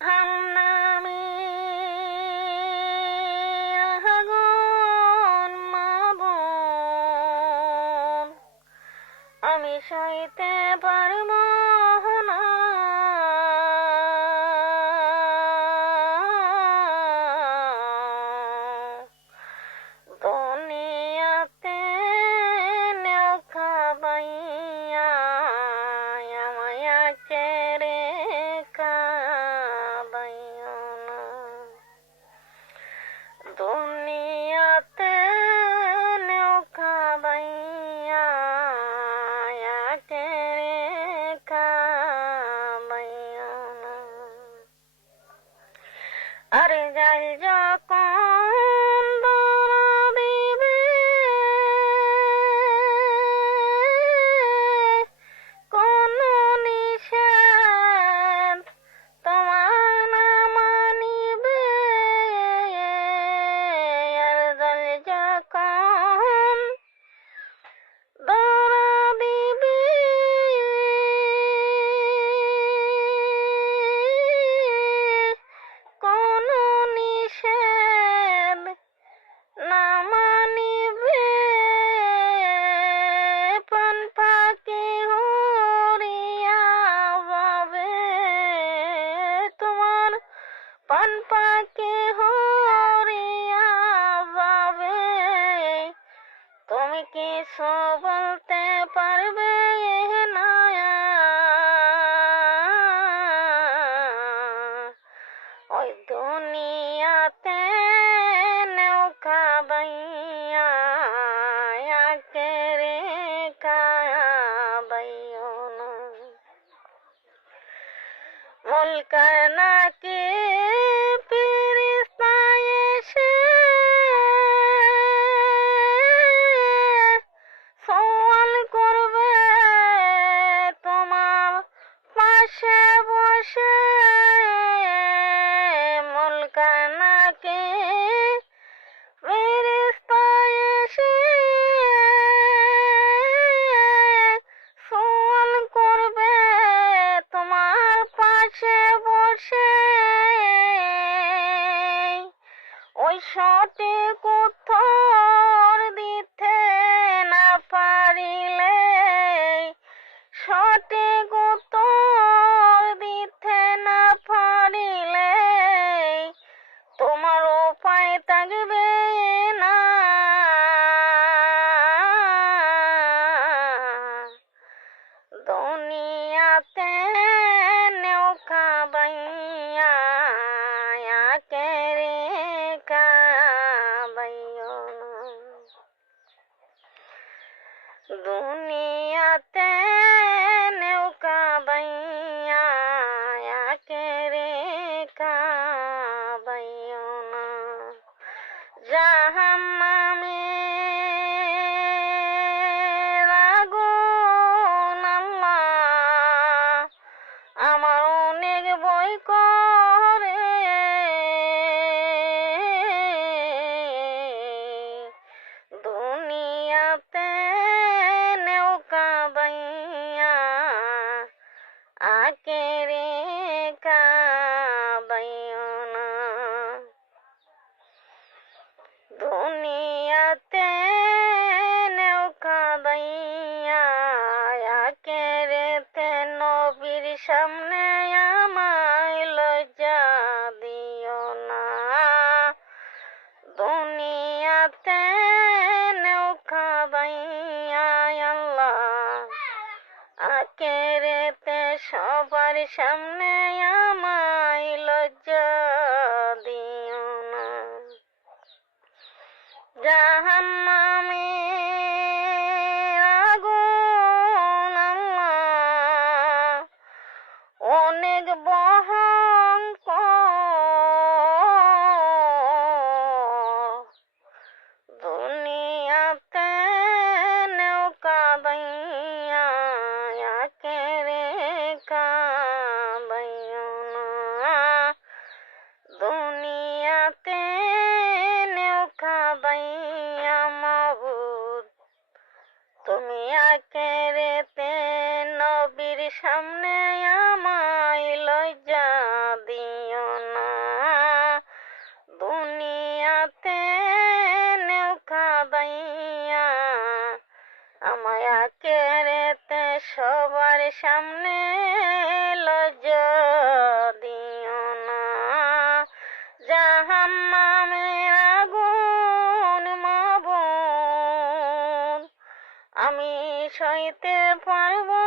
হাম নামে আগুন মাবন, আমি সইতে পারব না। দুনিয়াতে নেওখা বাইয়া আমায় ছেড়ে কাঁদাইও না। দুনিয়াতে নেওখা বাইয়া ছেড়ে কাঁদাইও না। আরে যাই যখন দরা দিবে, কোন নিষেধ তোমার না মানিবে। আর যাই যখন দরা দিবে, কোন নিষেধ না মানিবে। পান পাখি উড়িয়া যাবে তোমার, পান পাখি উড়িয়া যাবে। তুমি কিছু বলতে পারবে না। ওই দুনিয়াতে নেওখা বাইয়া ছেড়ে কাঁদাইও না। মুলকার নাকি ফেরেশতা এসে সওয়াল করবে তোমার পাশে বসে। মুলকার নাকি ফেরেশতা এসে সওয়াল করবে তোমার পাশে বসে। ওই সঠিক উত্তর দিতে না পারিলে, সঠিক উত্তর দিতে না পারিলে তোমার উপায় থাকবে না। দুনিয়াতে নেওখা বাইয়া ছেড়ে কাঁদাইও না। দুনিয়াতে নেওখা বাইয়া ছেড়ে কাঁদাইও না। জাহান্নামের আগুন আল্লাহ আমার অনেক ভয় করে। দুনিয়াতে নেওখা বাইয়া ছেড়ে কাঁদাইও না। দুনিয়াতে নেওখা বাইয়া ছেড়েতে নবীর সামনে আমায় লজ্জা দিও না। দুনিয়াতে নেওখা বাইয়া আল্লাহ ছেড়েতে সবার সামনে আমায় লজ্জা দিও না। জাহান্নামের আগুন আল্লাহ অনেক ভয়ঙ্কর। দুনিয়াতে নেওখা বাইয়া ছেড়ে কাঁদাইও সামনে লজ্জা দিও না, জাহান্নামের আগুন মাবুদ আমি সইতে পারবো